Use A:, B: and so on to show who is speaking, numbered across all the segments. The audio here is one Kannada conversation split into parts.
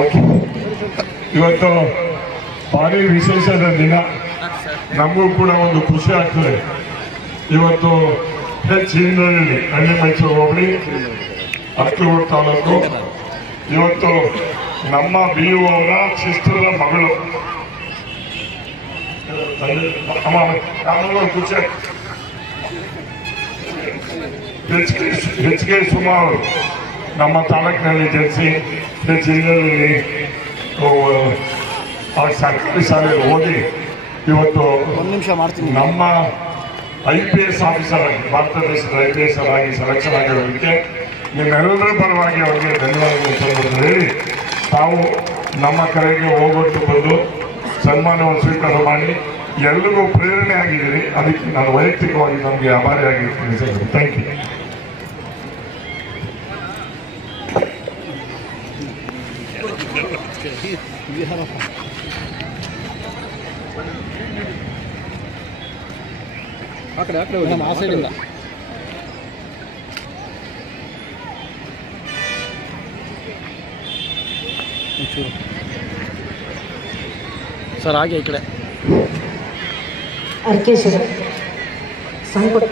A: ಓಕೆ. ಇವತ್ತು ಭಾರಿ ವಿಶೇಷದ ದಿನ. ನಮಗೂ ಕೂಡ ಒಂದು ಖುಷಿ ಆಗ್ತದೆ. ಇವತ್ತು ಹೆಚ್ ಹಿಂದಳ್ಳಿ ಹಳ್ಳಿ ಮೈಸೂರು ಹೋಬಳಿ ಅಕ್ಕಲೂರು ತಾಲೂಕು. ಇವತ್ತು ನಮ್ಮ ಬಿ ಅವರ ಸಿಸ್ಟರ್ ಮಗಳು. ಖುಷಿ ಆಗ್ತದೆ. ಎಚ್ ಕೆ ಎಚ್ ಕೆ ಸುಮಾರು ನಮ್ಮ ತಾಲೂಕಿನಲ್ಲಿ ಜನಿಸಿ ಜಿಲ್ಲೆಯಲ್ಲಿ ಆ ಸರ್ಕಾರಿ ಶಾಲೆಯಲ್ಲಿ ಓದಿ ಇವತ್ತು
B: ಒಂದು ನಿಮಿಷ ಮಾಡ್ತೀನಿ.
A: ನಮ್ಮ ಐ ಪಿ ಎಸ್ ಆಫೀಸರ್ ಆಗಿ ಭಾರತ ದೇಶದ ಐ ಪಿ ಎಸ್ ಆಗಿ ಸೆಲೆಕ್ಷನ್ ಆಗಿರೋದಕ್ಕೆ ನಿಮ್ಮೆಲ್ಲರ ಪರವಾಗಿ ಅವರಿಗೆ ಧನ್ಯವಾದಗಳು ಹೇಳಿ ತಾವು ನಮ್ಮ ಕರೆಗೆ ಹೋಗೊಟ್ಟು ಬಂದು ಸನ್ಮಾನವನ್ನು ಸ್ವೀಕಾರ ಮಾಡಿ ಎಲ್ರಿಗೂ ಪ್ರೇರಣೆ ಆಗಿದ್ದೀರಿ ಅದಕ್ಕೆ ನಾನು ವೈಯಕ್ತಿಕವಾಗಿ ನಮಗೆ ಆಭಾರಿಯಾಗಿರ್ತೀನಿ ಸರ್ ಥ್ಯಾಂಕ್ ಯು
B: ಆ ಕಡೆ ಆ ಕಡೆ ಹೋಗಿ ಆ ಸೈಡಿಂದ ಒಂಚೂರು ಸರ್ ಹಾಗೆ ಈ ಕಡೆ
C: Arkeshara Sangpat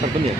B: Sangpat Sangpat ya?